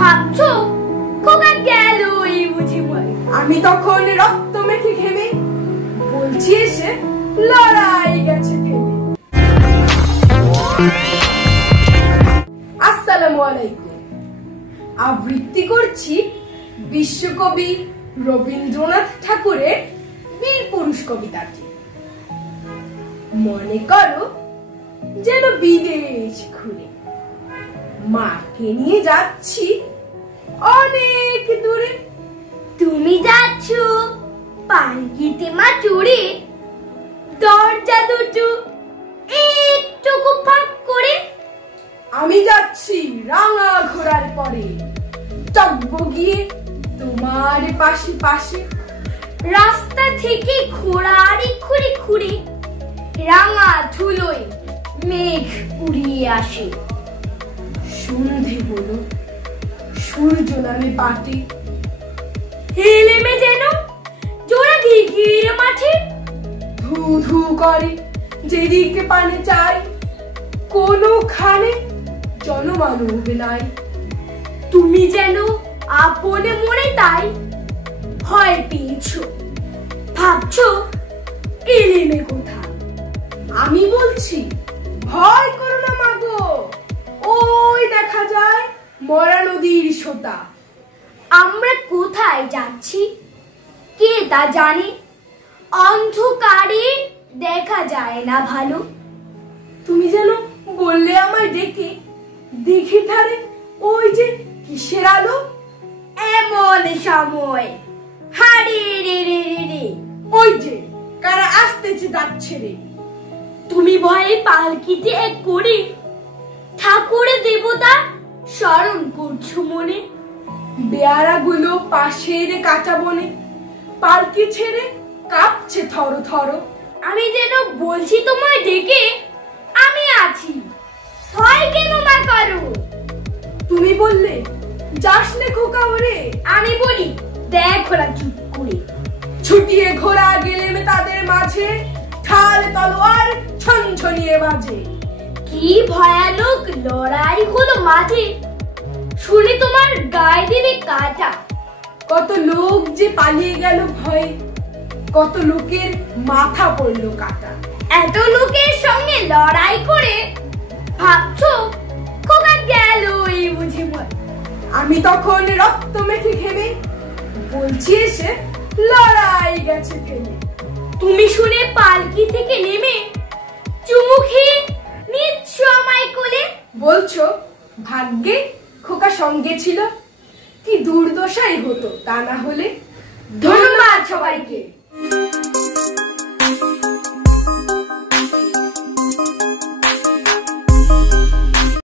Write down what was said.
ভাবছো খোকা গেল এই বুঝি মরে। আমি তখন রক্ত মেখে ঘেমে বলছি এসে লড়াই গেছে থেমে। আসসালামু আলাইকুম। আবৃত্তি করছি বিশ্বকবি রবীন্দ্রনাথ ঠাকুরের বীর পুরুষ কবিতাটি। মনে করো যেন বিদেশ ঘুরে মাকে নিয়ে যাচ্ছি অনেক দূরে। তুমি যাচ্ছ পালকিতে মা চড়ে, দরজা দুটো একটুকু ফাঁক করে। আমি যাচ্ছি রাঙা ঘোড়ার পরে, চকবো গিয়ে তোমার পাশে পাশে। রাস্তা থেকে ঘোড়ার খুঁড়ে খুঁড়ে রাঙা ধুলোয় মেঘ উড়িয়ে আসে। সন্ধে হলো, সূর্য নামে পাটে, হেলেমে যেন জোড়া দিঘির মাঠে। ধু ধু করে যেদিকে পানে চাই, কোনোখানে জনমানব নাই। তুমি যেন আপনে মনে তাই ভয় পেয়েছো, ভাবছো এলেমে কোথা। আমি বলছি ভয় করো না মাগো, ওই দেখা যায় মরা নদীর সোতা। আমরা কোথায় যাচ্ছি কে তা জানে, অন্ধকারে দেখা যায় না ভালো। তুমি যেন বললে আমায় ডেকে, দেখি ধারে ওই যে কিসের আলো। এমন সময় হারে রে রে রে রে, ওই যে কারা আসতেছে যাচ্ছে রে। তুমি ভয়ে পালকিতে এক করে ঠাকুরের দেবতা স্মরণ করছো মনে। বেয়ারাগুলো পাশের কাঁচা বনে পালকি ছেড়ে কাঁপছে থর থর। আমি যেন বলছি তোমায় ডেকে, আমি আছি, ভয় কেন না করো। তুমি বললে যাস নে খোকা ওরে, আমি বলি দেখ ওরা চুপ করে। ছুটিয়ে ঘোড়া গেলেন তাদের মাঝে, ঢাল তলোয়ার ছনছনিয়ে বাজে। কি ভয়ানক লড়াই হলো মাঠে, শুনে তোমার গায়ে দেবে কাটা। কত লোক যে পালিয়ে গেল ভয়ে, কত লোকের মাথা পড়লো কাটা। এত লোকের সঙ্গে লড়াই করে ভাবছো খোকা গেল এই বুঝি মরে। আমি তখন রক্ত মেখে ঘেমে বলছি এসে লড়াই গেছে থেমে। তুমি শুনে পালকি থেকে নেমে চুমু খেয়ে নিচ্ছ আমায় কোলে। বলছো ভাগ্যে খোকা সঙ্গে ছিল, কি দুর্দশাই হতো তা না হলে। ধন্যবাদ সবাইকে।